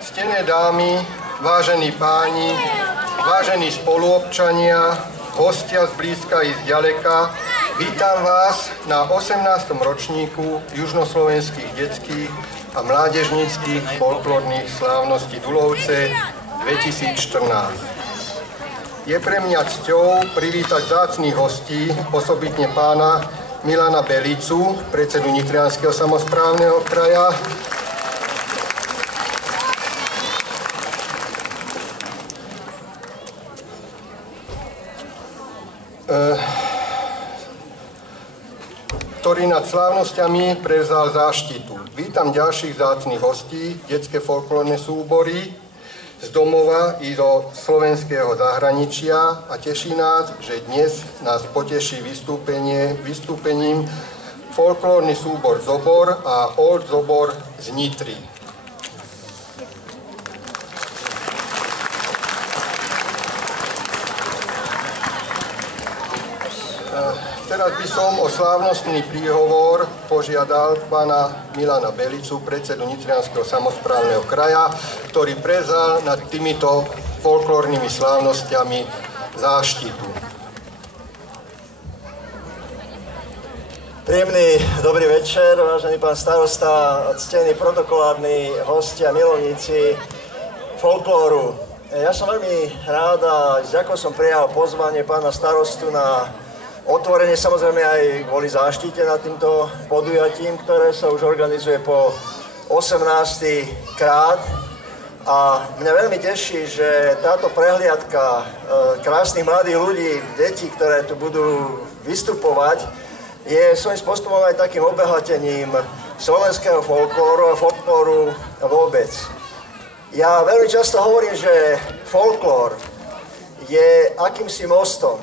Ctené dámy, vážení páni, vážení spoluobčania, hostia z blízka i z ďaleka, vítam vás na 18. ročníku južnoslovenských detských a mládežníckych folklórnych slávností Dulovce 2014. Je pre mňa cťou privítať vzácnych hostí, osobitne pána Milana Belicu, predsedu Nitrianskeho samosprávneho kraja, ktorý nad slávnosťami prevzal záštitu. Vítam ďalších vzácnych hostí, detské folklórne súbory z domova i zo slovenského zahraničia a teší nás, že dnes nás poteší vystúpením folklórny súbor Zobor a Old Zobor z Nitry. Teraz by som o slávnostný príhovor požiadal pána Milana Belicu, predsedu Nitrianskeho samosprávneho kraja, ktorý prevzal nad týmito folklórnymi slávnostiami záštitu. Príjemný dobrý večer, vážený pán starosta, ctení protokolárni hostia, milovníci folklóru. Ja som veľmi rád a s ďakou som prijal pozvanie pána starostu na otvorenie, samozrejme aj kvôli záštite nad týmto podujatím, ktoré sa už organizuje po 18. krát. A mňa veľmi teší, že táto prehliadka krásnych mladých ľudí, detí, ktoré tu budú vystupovať, je svojím spôsobom aj takým obohatením slovenského folklóru a folklóru vôbec. Ja veľmi často hovorím, že folklór je akýmsi mostom,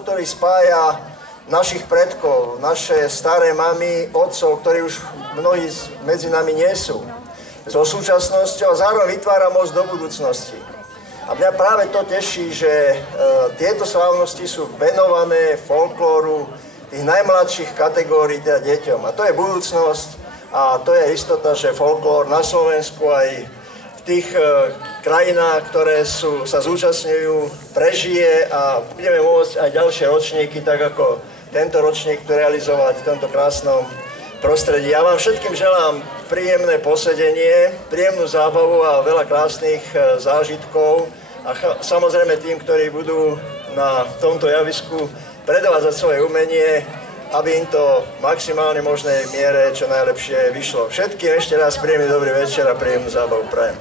ktorý spája našich predkov, naše staré mamy, otcov, ktorí už mnohí medzi nami nie sú, so súčasnosťou a zároveň vytvára most do budúcnosti. A mňa práve to teší, že tieto slávnosti sú venované folklóru tých najmladších kategórií, teda deťom. A to je budúcnosť a to je istota, že folklór na Slovensku aj v tých krajinách, ktoré sa zúčastňujú, prežije a budeme môcť aj ďalšie ročníky, tak ako tento ročník, realizovať v tomto krásnom prostredí. Ja vám všetkým želám príjemné posedenie, príjemnú zábavu a veľa krásnych zážitkov a samozrejme tým, ktorí budú na tomto javisku predávať svoje umenie, aby im to v maximálne možnej miere čo najlepšie vyšlo. Všetkým ešte raz príjemný dobrý večer a príjemnú zábavu prajem.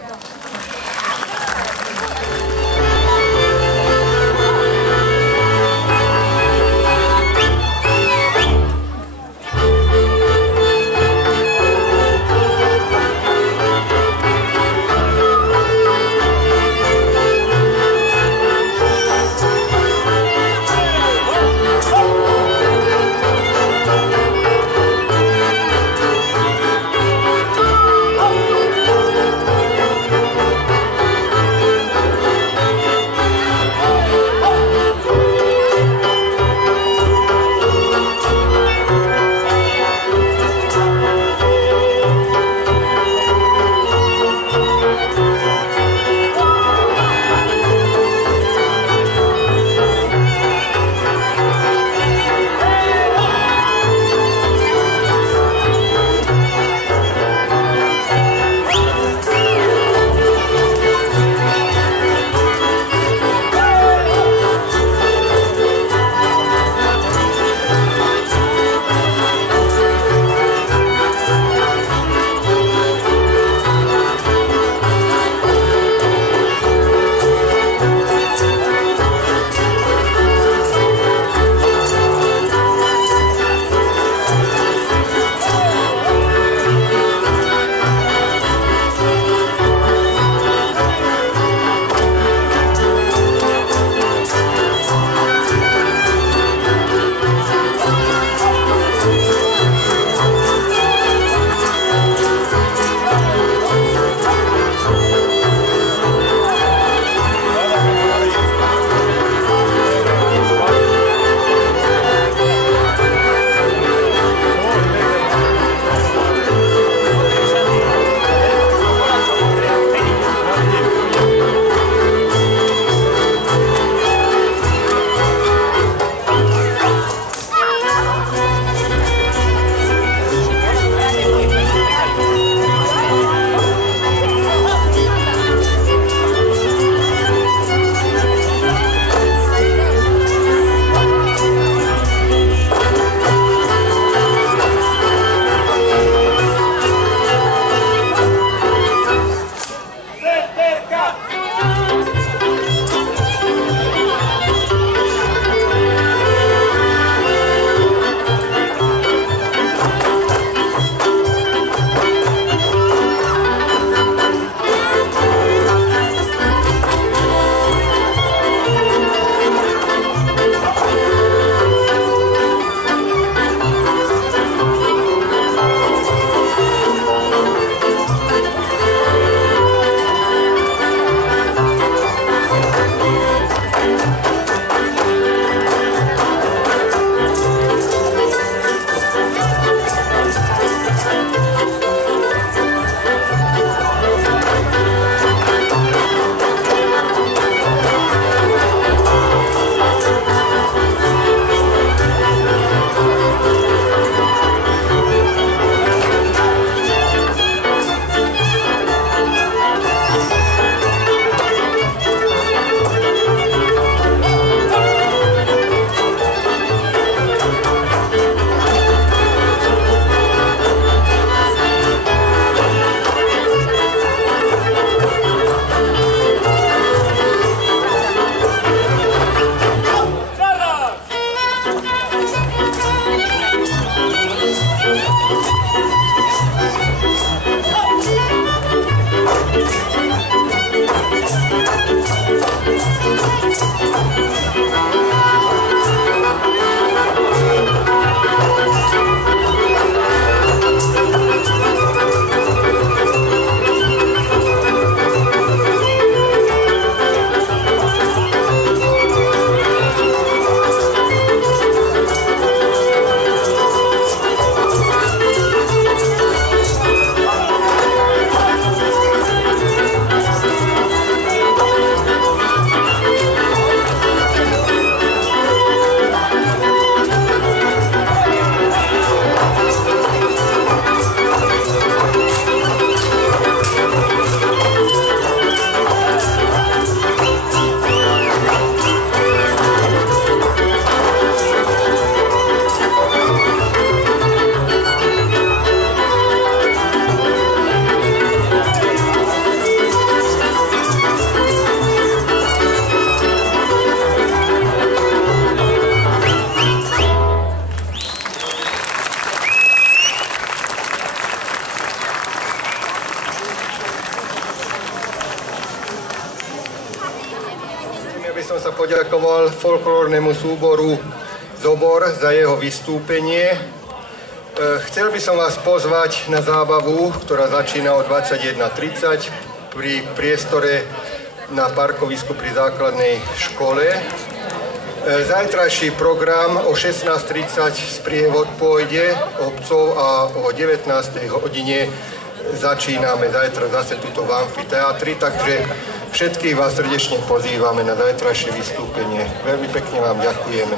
som sa poďakoval folklórnemu súboru Zobor za jeho vystúpenie. Chcel by som vás pozvať na zábavu, ktorá začína o 21:30 pri priestore na parkovisku pri základnej škole. Zajtrajší program o 16:30 sprievod pôjde obcov a o 19. hodine začíname zajtra zase tuto v amfiteátri, takže všetkých vás srdečne pozývame na zajtrajšie vystúpenie. Veľmi pekne vám ďakujeme.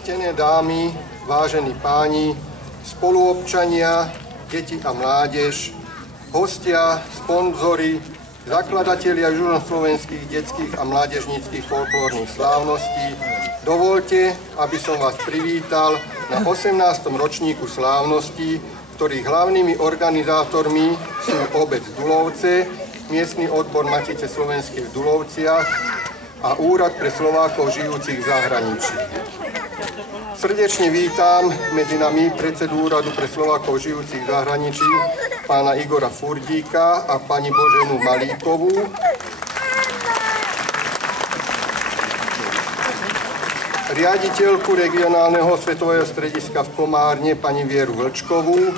Ctené dámy, vážení páni, spoluobčania, deti a mládež, hostia, sponzori, zakladatelia južnoslovenských detských a mládežníckych folklórnych slávností, dovoľte, aby som vás privítal na 18. ročníku slávností, ktorých hlavnými organizátormi sú obec Dulovce, miestny odbor Matice slovenskej v Dulovciach a Úrad pre Slovákov žijúcich v zahraničí. Srdečne vítam medzi nami predsedu Úradu pre Slovákov žijúcich v zahraničí, pána Igora Furdíka a pani Boženu Malíkovú. Riaditeľku regionálneho svetového strediska v Komárne, pani Vieru Vlčkovú.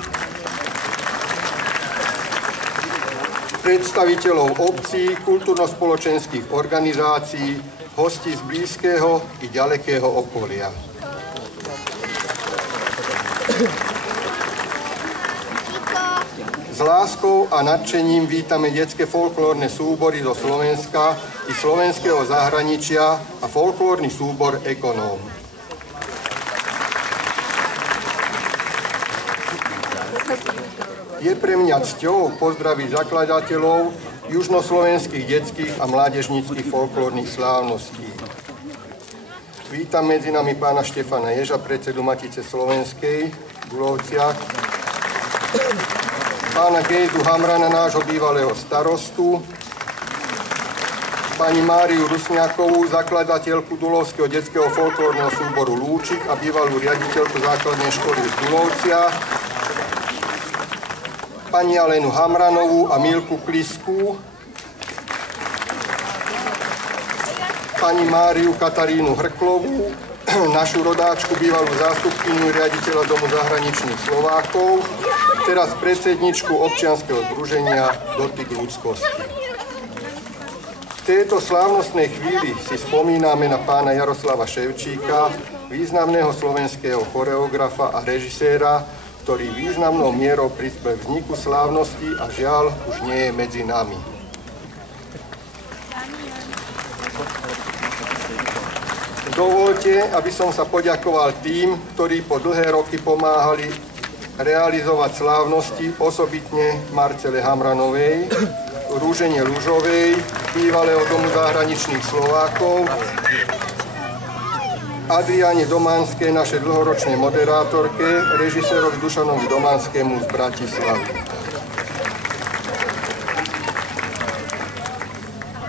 Predstaviteľov obcí, kultúrno-spoločenských organizácií, hostí z blízkeho i ďalekého okolia. S láskou a nadšením vítame detské folklórne súbory zo Slovenska i slovenského zahraničia a folklórny súbor Ekonóm. Je pre mňa cťou pozdraviť zakladateľov južnoslovenských detských a mládežníckych folklórnych slávností. Vítam medzi nami pána Štefana Ježa, predsedu Matice slovenskej v Dulovciach, pána Gejdu Hamrana, nášho bývalého starostu, pani Máriu Rusňákovú, zakladateľku Dulovského detského folklórneho súboru Lúčik a bývalú riaditeľku základnej školy v Dulovciach, pani Alenu Hamranovú a Milku Klisku, pani Máriu Katarínu Hrklovú, našu rodáčku, bývalú zástupkyňu riaditeľa Domu zahraničných Slovákov, teraz predsedničku občianskeho združenia Dotyk ľudskosti. V tejto slávnostnej chvíli si spomíname na pána Jaroslava Ševčíka, významného slovenského choreografa a režiséra, ktorý významnou mierou prispel k vzniku slávnosti a žiaľ už nie je medzi nami. Dovoľte, aby som sa poďakoval tým, ktorí po dlhé roky pomáhali realizovať slávnosti, osobitne Marcele Hamranovej, Rúžene Lužovej, bývalého Domu zahraničných Slovákov, Adriane Dománskej, našej dlhoročnej moderátorke, režisérovi Dušanovi Dománskému z Bratislavy.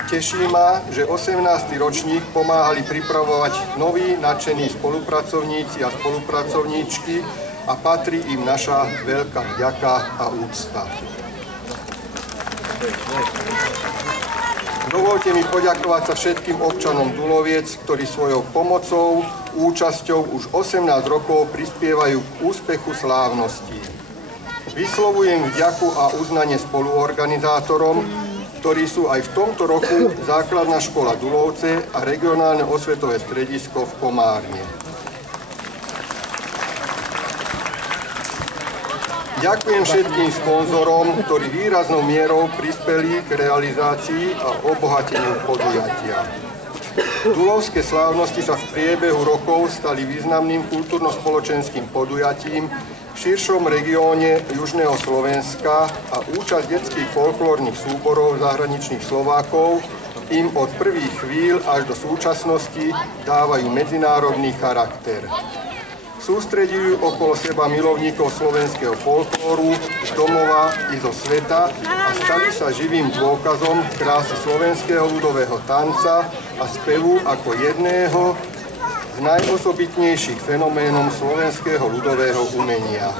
Teší ma, že 18. ročník pomáhali pripravovať noví nadšení spolupracovníci a spolupracovníčky a patrí im naša veľká vďaka a úcta. Dovoľte mi poďakovať sa všetkým občanom Duloviec, ktorí svojou pomocou, účasťou už 18 rokov prispievajú k úspechu slávností. Vyslovujem vďaku a uznanie spoluorganizátorom, ktorí sú aj v tomto roku Základná škola Dulovce a regionálne osvetové stredisko v Komárne. Ďakujem všetkým sponzorom, ktorí výraznou mierou prispeli k realizácii a obohateniu podujatia. Dulovské slávnosti sa v priebehu rokov stali významným kultúrno-spoločenským podujatím v širšom regióne južného Slovenska a účasť detských folklórnych súborov zahraničných Slovákov im od prvých chvíľ až do súčasnosti dávajú medzinárodný charakter. Sústreďujú okolo seba milovníkov slovenského folklóru z domova i zo sveta a stali sa živým dôkazom krásy slovenského ľudového tanca a spevu ako jedného z najosobitnejších fenoménom slovenského ľudového umenia.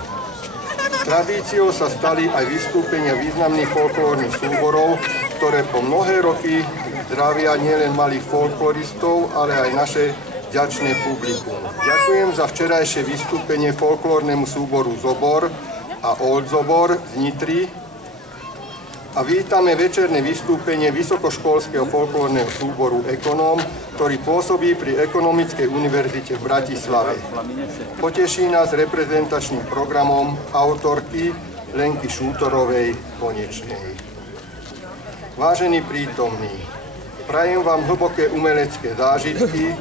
Tradíciou sa stali aj vystúpenia významných folklórnych súborov, ktoré po mnohé roky zdravia nielen malých folkloristov, ale aj naše vďačné publikum. Ďakujem za včerajšie vystúpenie folklórnemu súboru Zobor a Old Zobor z Nitry a vítame večerné vystúpenie vysokoškolského folklórneho súboru Ekonóm, ktorý pôsobí pri Ekonomickej univerzite v Bratislave. Poteší nás reprezentačným programom autorky Lenky Šútorovej Konečnej. Vážení prítomní, prajem vám hlboké umelecké zážitky,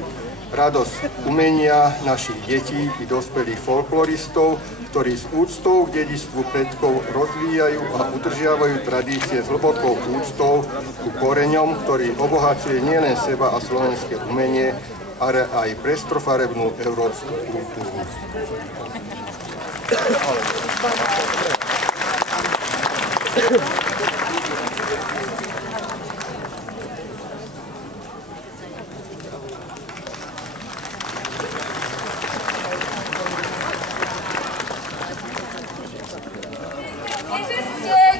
radosť umenia našich detí i dospelých folkloristov, ktorí s úctou k dedičstvu predkov rozvíjajú a udržiavajú tradície s hlbokou úctou ku koreňom, ktorý obohacuje nielen seba a slovenské umenie, ale aj pestrofarebnú európsku kultúru.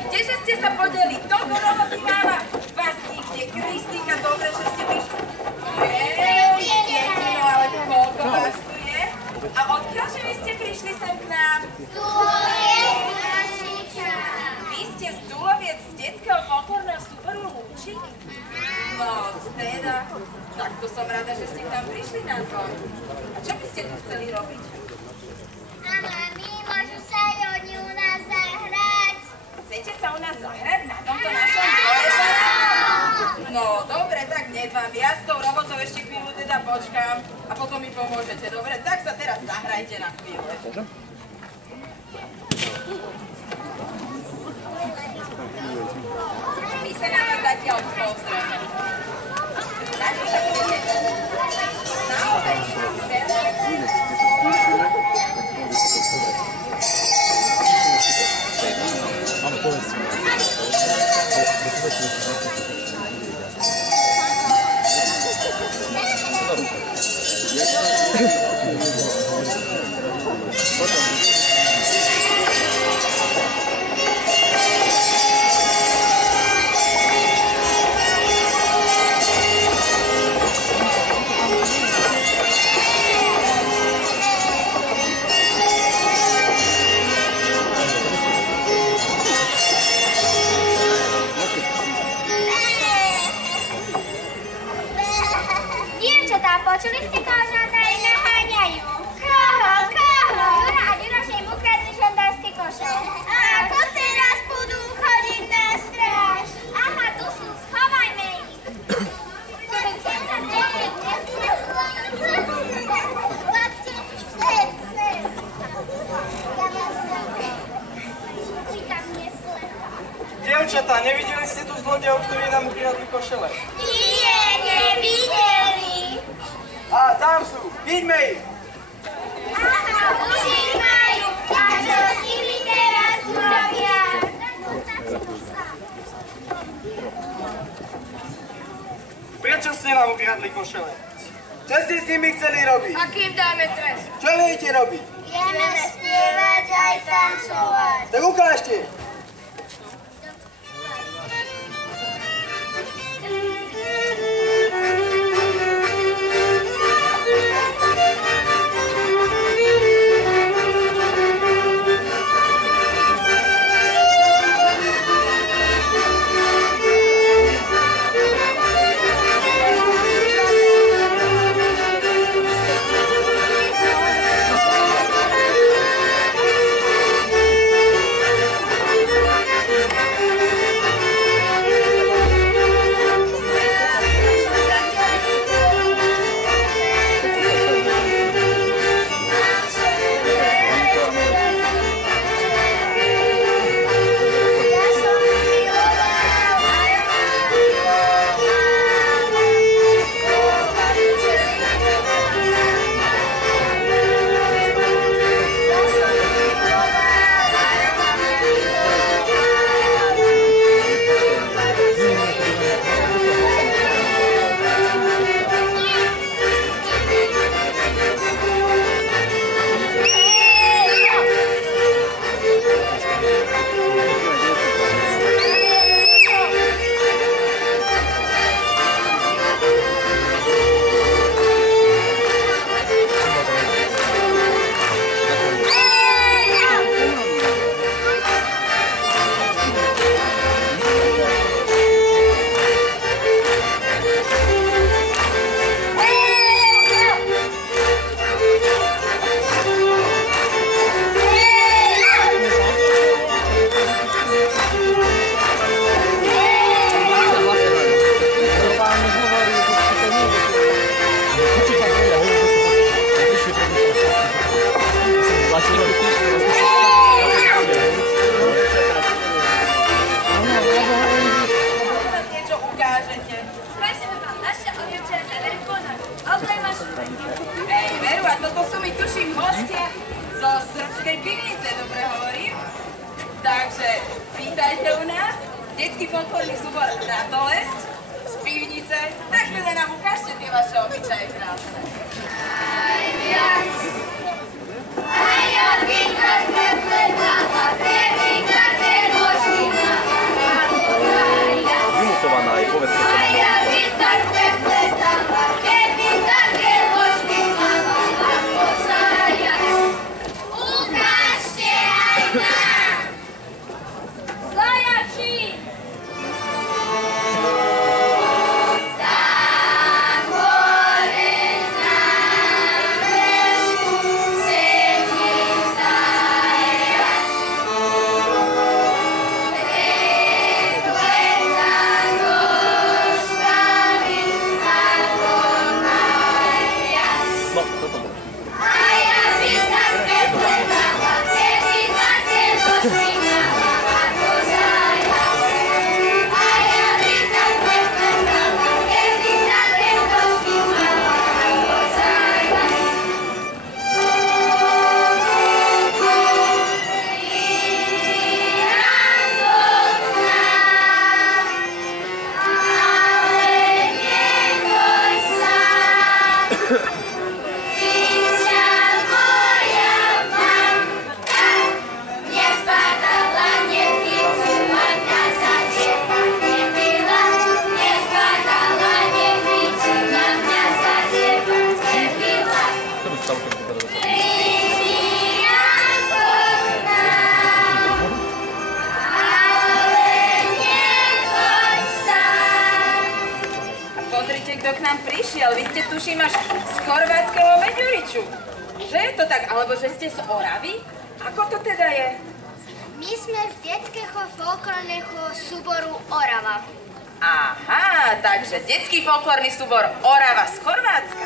Kdeže ste sa podeli? Toľko roboty máva? Vás nikde. Kristýka, dobre, že ste vyšli. No ale koľko vás tu je? A odkiaľ, že vy ste prišli sem k nám? Z Duloviec. Vy ste z Duloviec z detského folklórneho súboru Lúčik? No teda, tak to som rada, že ste k nám prišli na to. A čo by ste tu chceli robiť? A mami, môžu sa aj oni u nás zahrať? Chcete sa u nás zahrať na tomto našom dvore? No, dobre, tak nedbám. Ja s tou robotou ešte chvíľu teda počkám a potom mi pomôžete. Dobre, tak sa teraz zahrajte na chvíľu. My sa na vás zatiaľ pozrieme. Na čo sa budete? Na ovečky. Dievčatá, nevideli ste tu zlodejov, ktorí nám ukradli košele? Nie, nevideli. A tam sú, vidíme ich. Aha, už ich majú. A čo s nimi teraz robia? Prečo ste nám ukradli košele? Čo ste s nimi chceli robiť? Akým dáme trest? Čo viete robiť? Vieme spievať aj tancovať. Tak ukážte. Takže vítajte u nás, detský folklórny súbor Ratolesť z pivnice. Tak chvíľa nám ukážte tie vaše obyčaje krásne. Aj viac, aj od výkladke pletala, tie výkladke nožina, ako zajac. Vymutovaná je, povedz. Aj ja výkladke pletala, tie výkladke nožina, ako zajac. Ukážte aj nám. Zajačí! Tam hore na vršku sedí zajac. Prekleta nožkami ako najviac. A ja vítam prekleta, kedy máte nožkina. Kto k nám prišiel? Vy ste tuším až z chorvátskeho Meďuriču. Že je to tak? Alebo že ste z Oravy? Ako to teda je? My sme z detského folklórneho súboru Orava. Aha, takže detský folklórny súbor Orava z Chorvátska.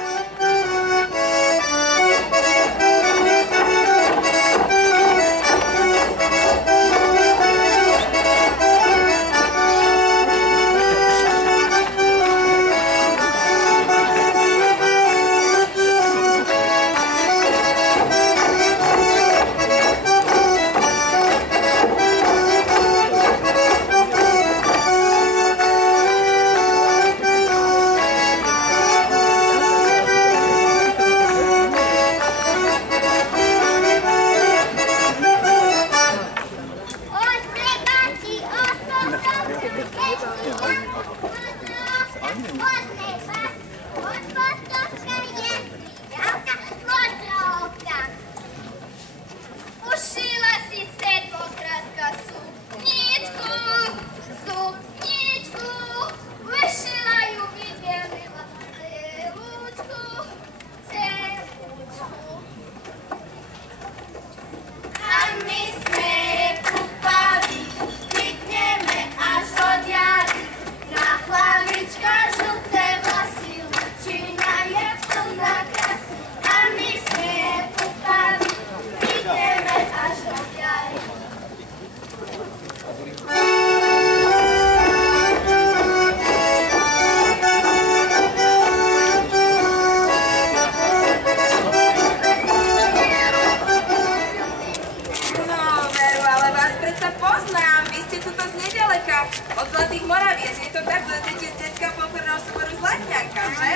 Je to tak, že deti z detského folklórneho súboru Zlatňanka, že?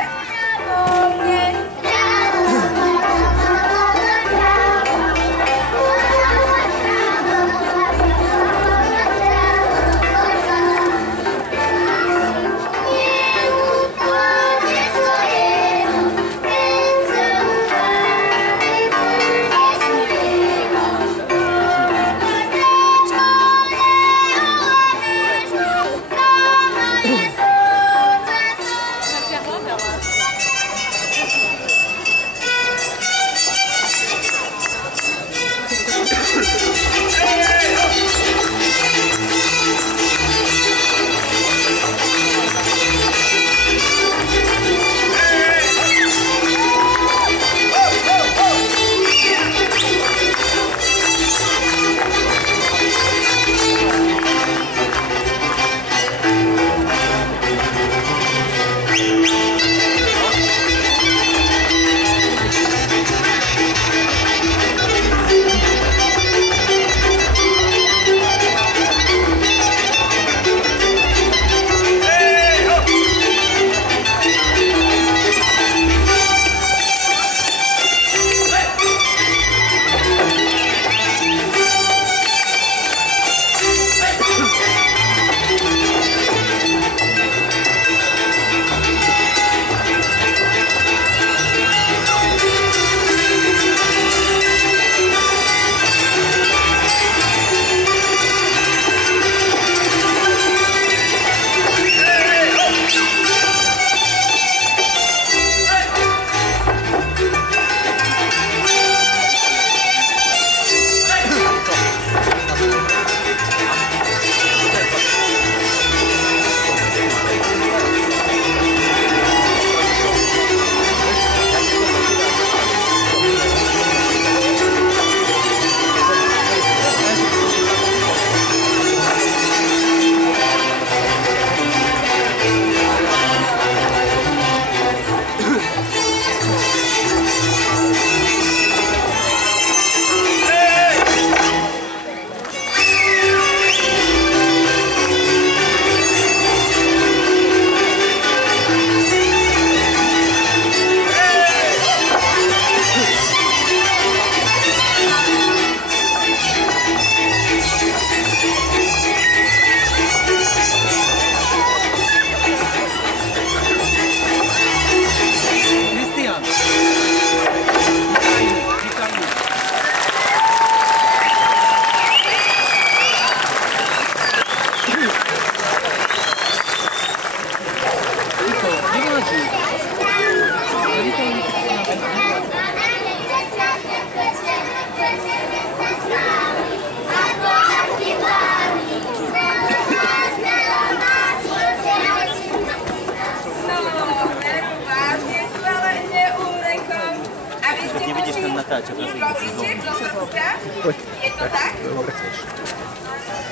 Je to tak?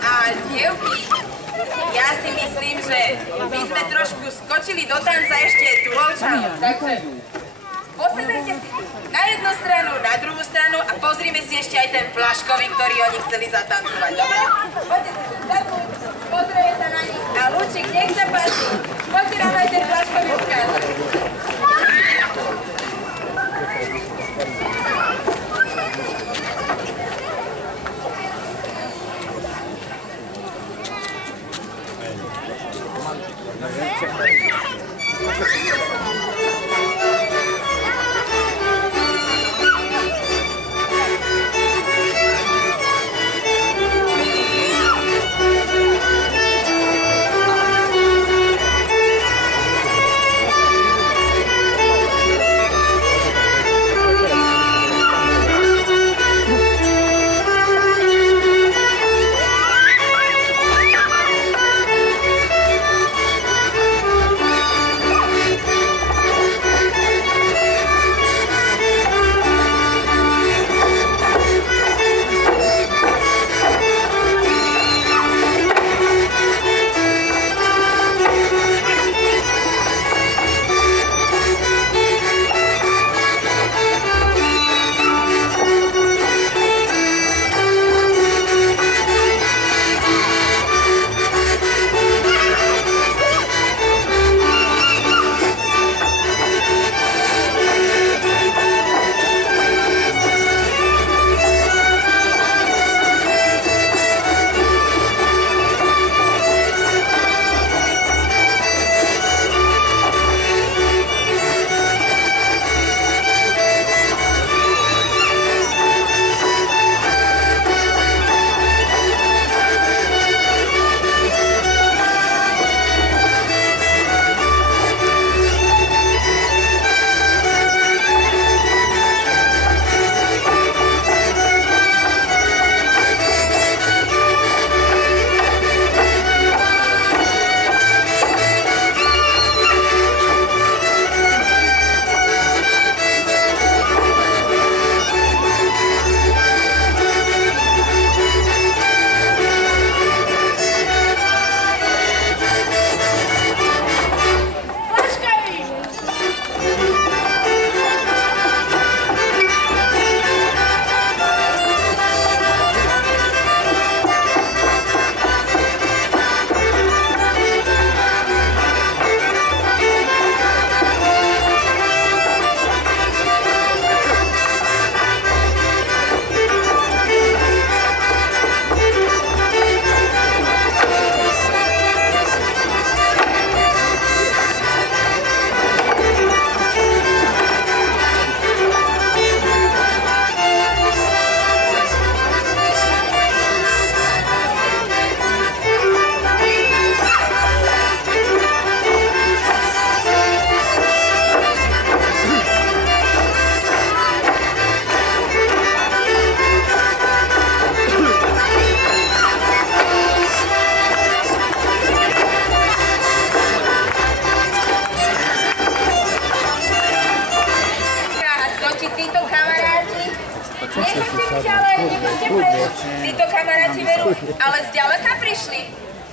A dievky, ja si myslím, že my sme trošku skočili do tanca ešte Tulovčanom, takže posedajte si na jednu stranu, na druhú stranu a pozrime si ešte aj ten flaškový, ktorý oni chceli zatancovať, dobre? Poďte si sadnúť, pozrieme sa na nich a Lučík, nech sa páči, poďte nám aj ten flaškový ukázať.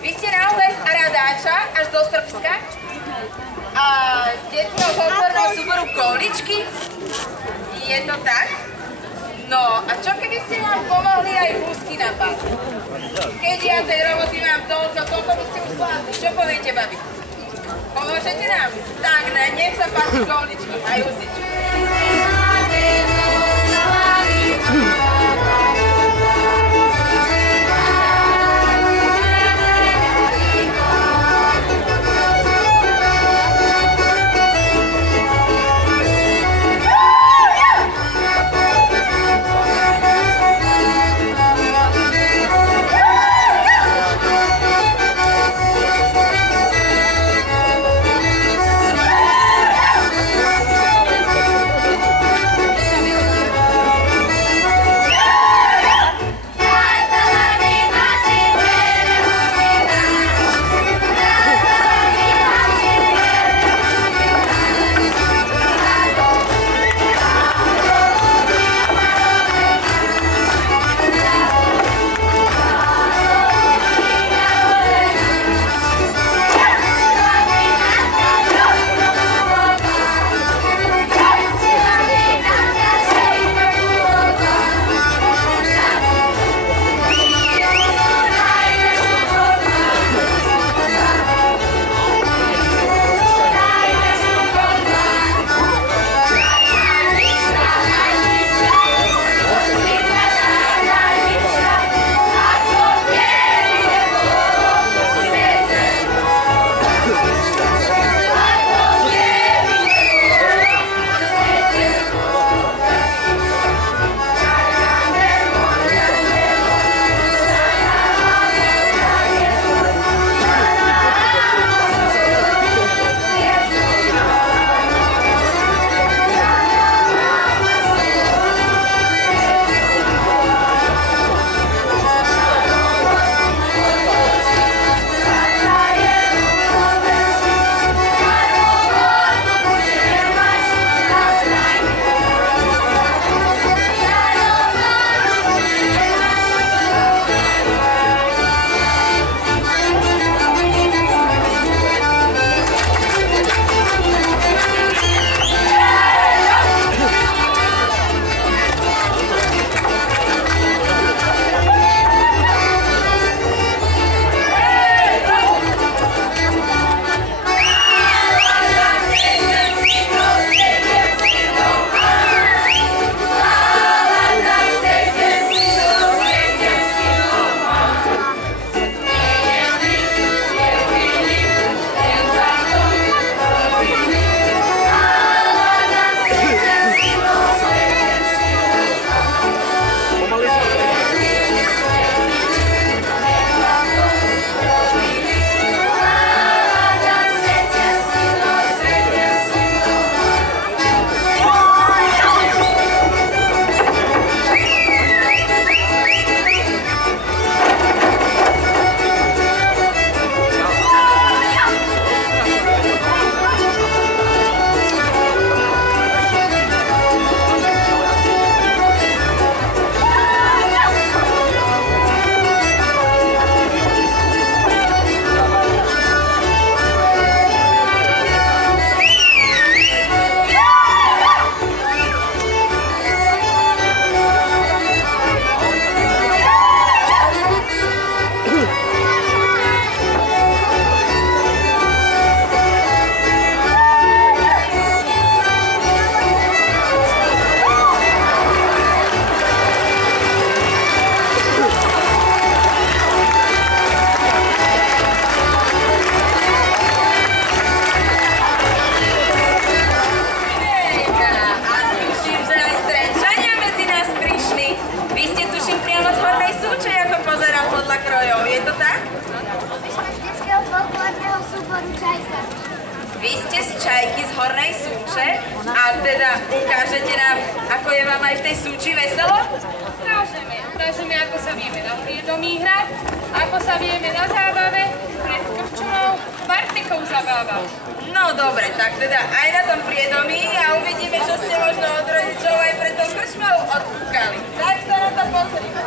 Vy ste naozaj z Aradáča až do Srbska? A z detského folklórneho súboru Kouličky? Je to tak? No, a čo keby ste nám pomohli aj húsky na pás? Keď ja tej roboty mám toľko by ste už zvládli. Čo poviete, babi? Pomôžete nám? Tak ne, nech sa páči Kouličky, aj husičky. Vy ste z Čajky z Hornej Súče a teda ukážete nám, ako je vám aj v tej Súči veselo? Ukážeme, ako sa vieme na priedomí hrať, ako sa vieme na zábave pred krčunou partikou zabávať. No dobre, tak teda aj na tom priedomí a uvidíme, čo ste možno od rodičov aj pred tou krčmou odkúkali. Tak sa na to pozrime.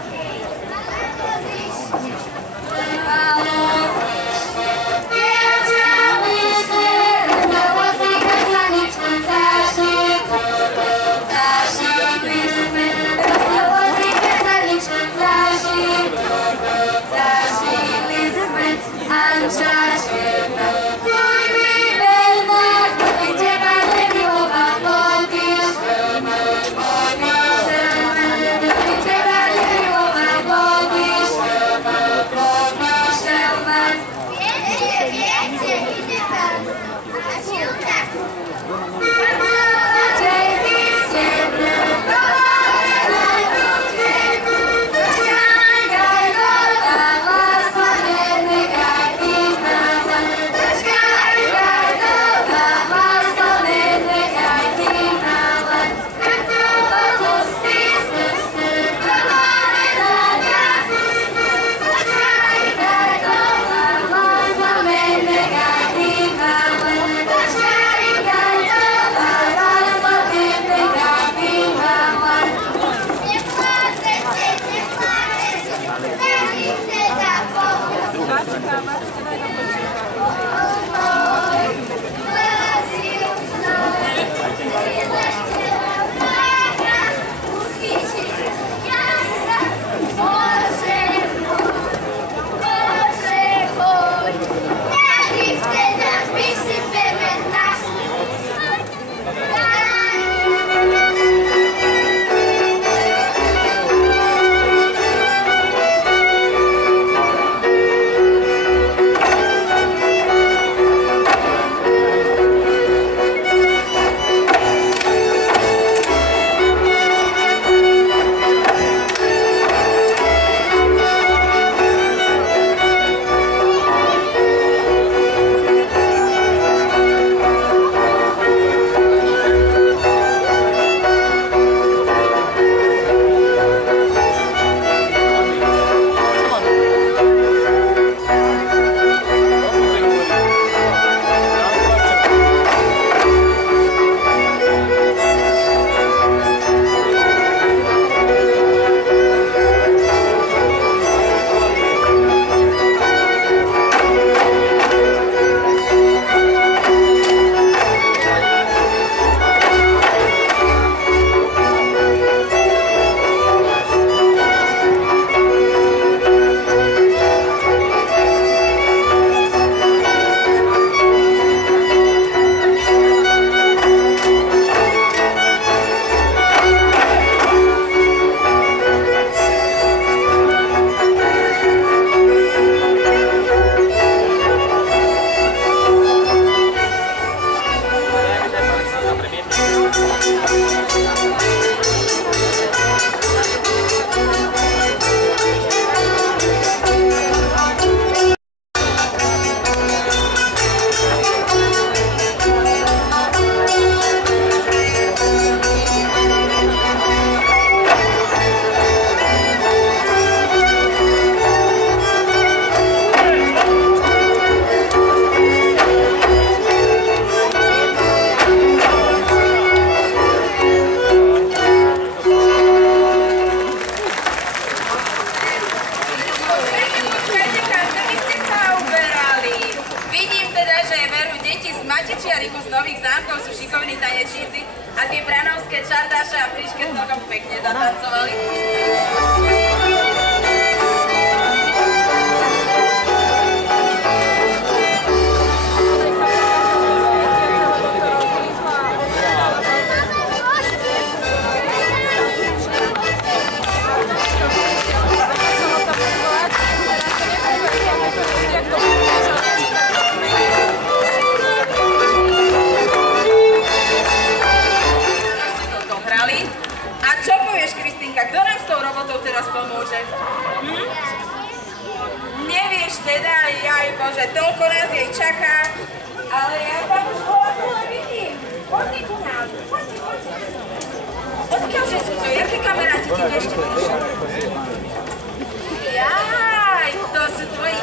Jaj, to sú tvoji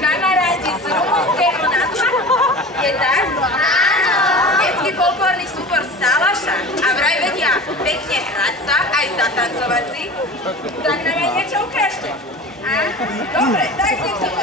kamaráti z rumunského NATO? Je tak? Áno. Detský folklórny súbor Salaša. A vraj vedia pekne hrať sa, aj zatancovať si. Tak nám aj niečo ukážte. Dobre, tak nech sa to...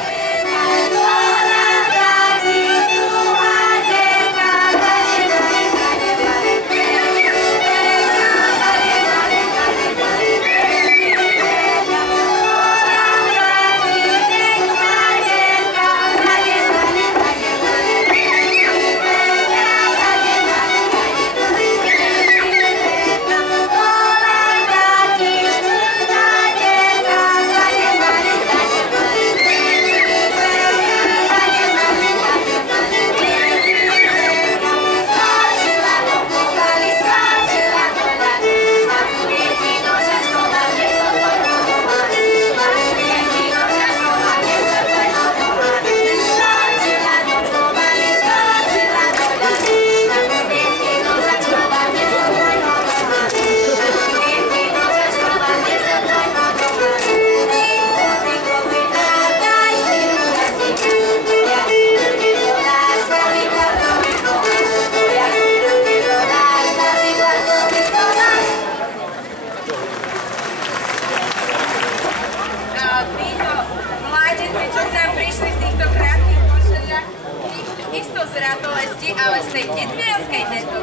Isto z ratolesti, ale z tej detvianskej tento.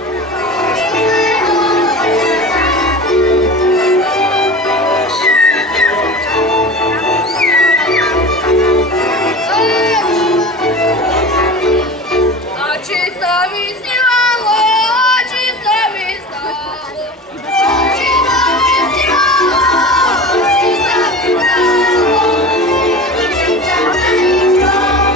Oči sa mi snívalo, oči sa mi stalo. Oči sa mi snívalo, oči sa mi stalo.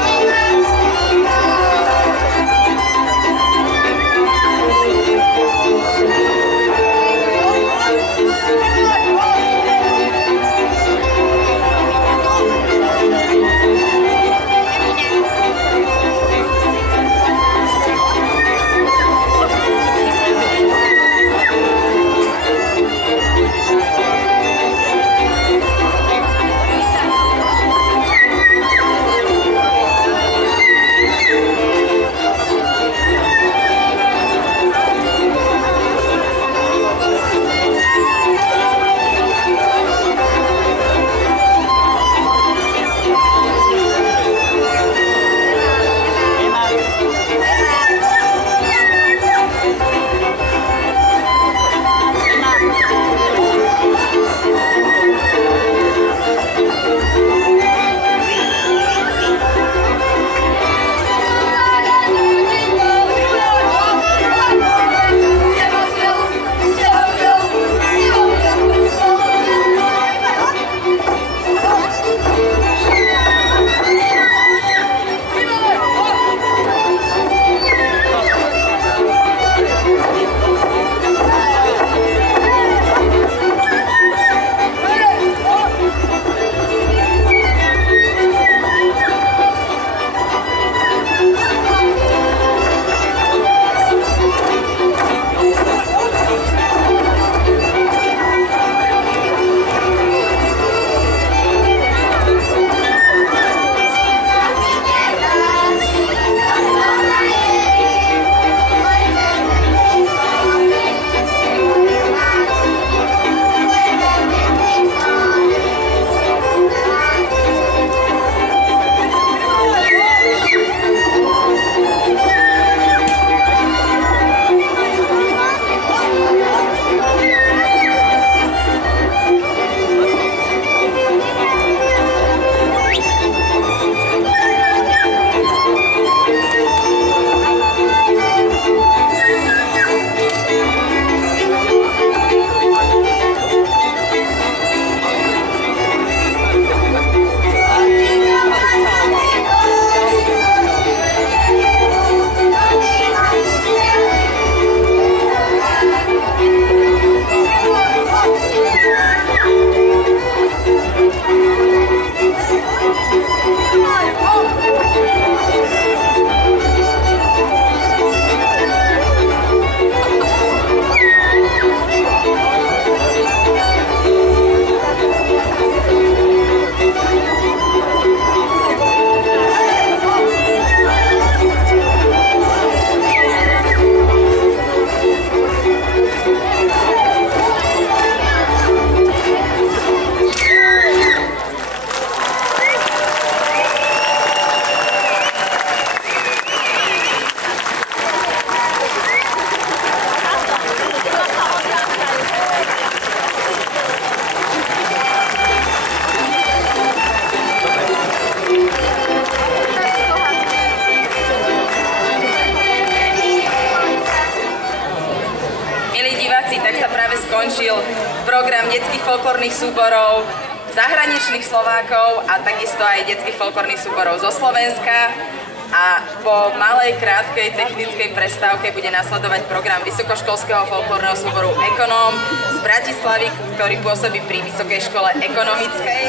program detských folklórnych súborov zahraničných Slovákov a takisto aj detských folklórnych súborov zo Slovenska. A po malej, krátkej technickej prestávke bude nasledovať program vysokoškolského folklórneho súboru Ekonóm z Bratislavy, ktorý pôsobí pri Vysokej škole ekonomickej.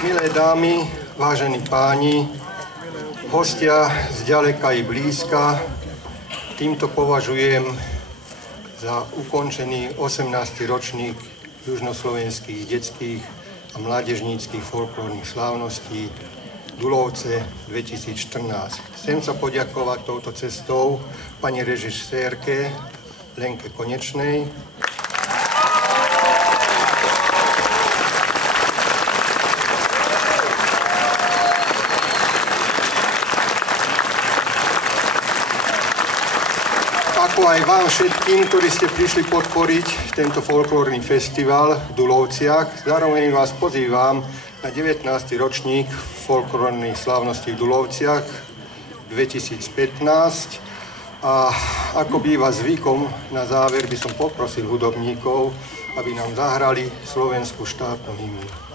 Milé dámy, vážení páni, hostia z ďaleka i blízka, Týmto považujem za ukončený 18. ročník južnoslovenských detských a mládežníckych folklórnych slávností Dulovce 2014. Chcem sa poďakovať touto cestou pani režisérke Lenke Konečnej, ako aj vám všetkým, ktorí ste prišli podporiť tento folklórny festival v Dulovciach. Zároveň vás pozývam na 19. ročník folklórnych slávností v Dulovciach 2015. A ako býva zvykom, na záver by som poprosil hudobníkov, aby nám zahrali slovenskú štátnu hymnu.